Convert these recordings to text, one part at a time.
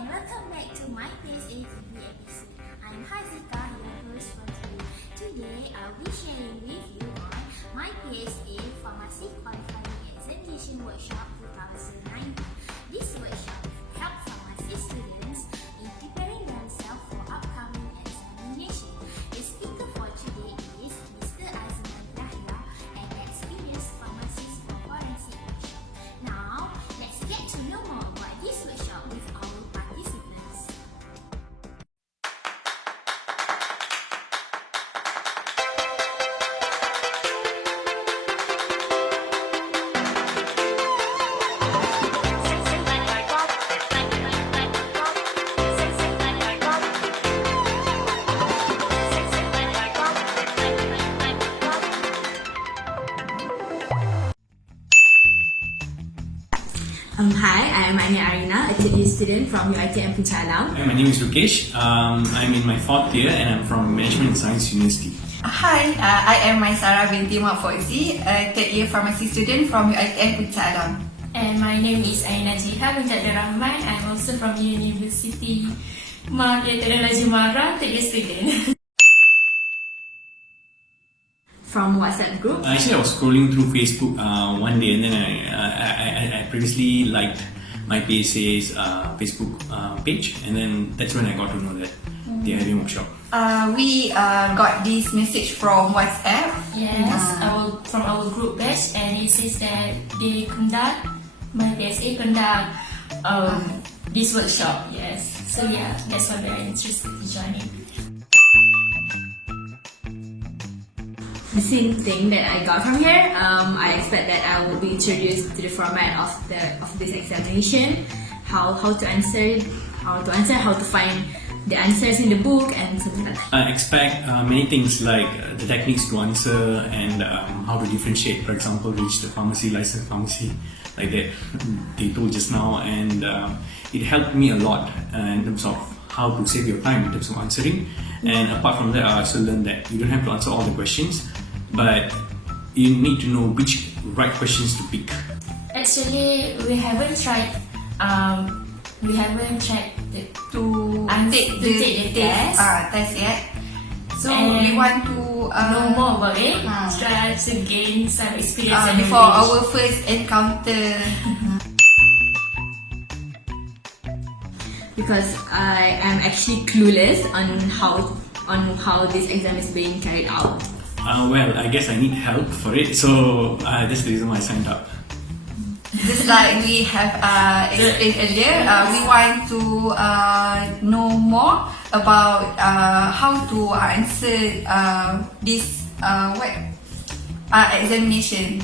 and welcome back to MyPSA TV episode. I'm Hazika, your host for today. Today, I'll be sharing with you on MyPSA Pharmacy Qualifying Examination Workshop 2019. This workshop helps pharmacy students in preparing themselves for upcoming examination. The speaker for today is Mr. Azman Yahya, an experienced pharmacist for forensic workshop. Now, let's get to know more about this workshop with our participants. Hi, I am Anya Arina, a third year student from UiTM Pucalang. Hi, my name is Rukesh. I'm in my 4th year and I'm from Management and Science University. Hi, I am Maisara binti Mak Fauzi, a third year pharmacy student from UiTM Pucalang. And my name is Aina Jiha bin Abdul Rahman. I'm also from University Madya Teknologi Mara, third year student. From WhatsApp group. Actually, I was scrolling through Facebook one day and then I previously liked MyPSA's Facebook page, and then that's when I got to know that they're having a workshop. We got this message from WhatsApp. Yes, from our group batch, and it says that they conduct, MyPSA conduct this workshop. Yes, so yeah, that's why we are interested in joining. The same thing that I got from here, I expect that I will be introduced to the format of this examination, how to answer, how to find the answers in the book and something like that. I expect many things like the techniques to answer and how to differentiate, for example, registered pharmacy, licensed pharmacy, like that they told just now, and it helped me a lot in terms of how to save your time in terms of answering. And apart from that, I also learned that you don't have to answer all the questions, but you need to know which right questions to pick. Actually, we haven't tried To take the test yet. So And we want to know more about it, try to gain some experience and before knowledge. our first encounter. Because I am actually clueless on how this exam is being carried out. Well, I guess I need help for it, so that's the reason why I signed up. Just like we have explained earlier, we want to know more about how to answer this examination.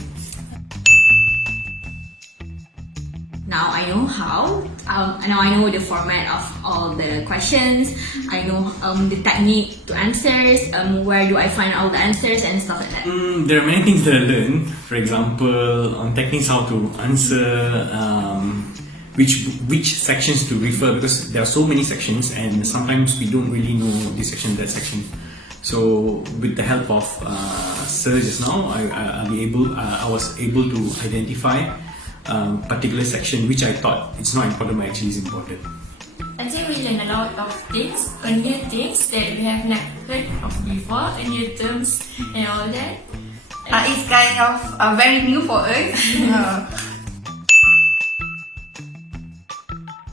Now I know how. Now I know the format of all the questions. I know the technique to answers. Where do I find all the answers and stuff like that. There are many things that I learned. For example, on techniques, how to answer, which sections to refer, because there are so many sections and sometimes we don't really know this section, that section. So with the help of Sir just now, I was able to identify particular section which I thought it's not important but actually is important. I think we learn a lot of things, new things that we have not heard of before, new terms and all that. It's kind of very new for us.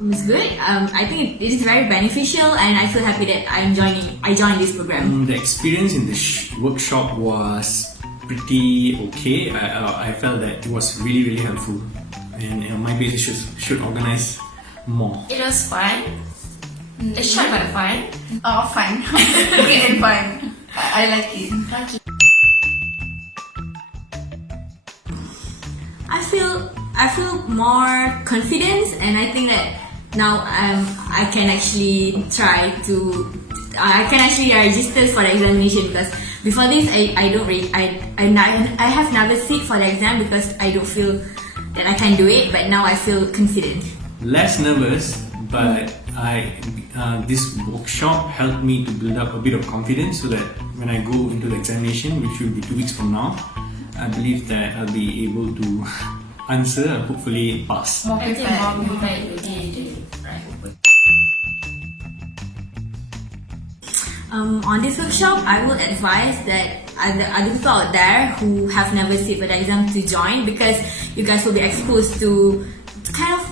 It's good. I think it is very beneficial, and I feel happy that I joined this program. The experience in the workshop was pretty okay. I felt that it was really helpful, and MyPSA should organize more. It was fun. It's short but fun. Fun. Great and fun. I like it. Okay. I feel more confidence, and I think that now I can actually register for the examination, because before this I have never sit for the exam because I don't feel that I can do it, but now I feel confident. Less nervous, but this workshop helped me to build up a bit of confidence so that when I go into the examination, which will be 2 weeks from now, I believe that I'll be able to answer and hopefully pass. I think more people will be right. On this workshop, I would advise that other people out there who have never sit for the exam to join, because you guys will be exposed to kind of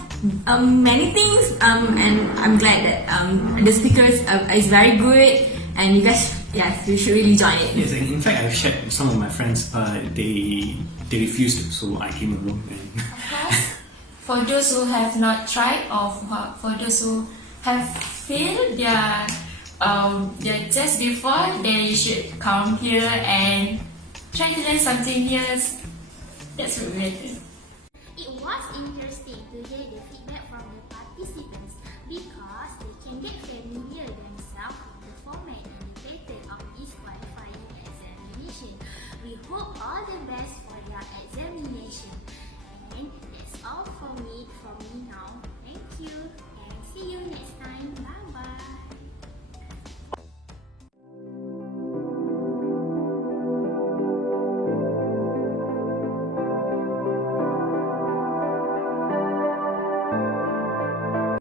many things, and I'm glad that the speakers is very good, and you guys, yes, you should really join it. Yes, in fact, I've shared with some of my friends, they refused, so I came along. And For those who have not tried, or for those who have failed their test before, they should come here and try to learn something new. That's what we do. It was interesting to hear the feedback from the participants because they can get familiar themselves with the format and the pattern of each qualifying examination. We hope all the best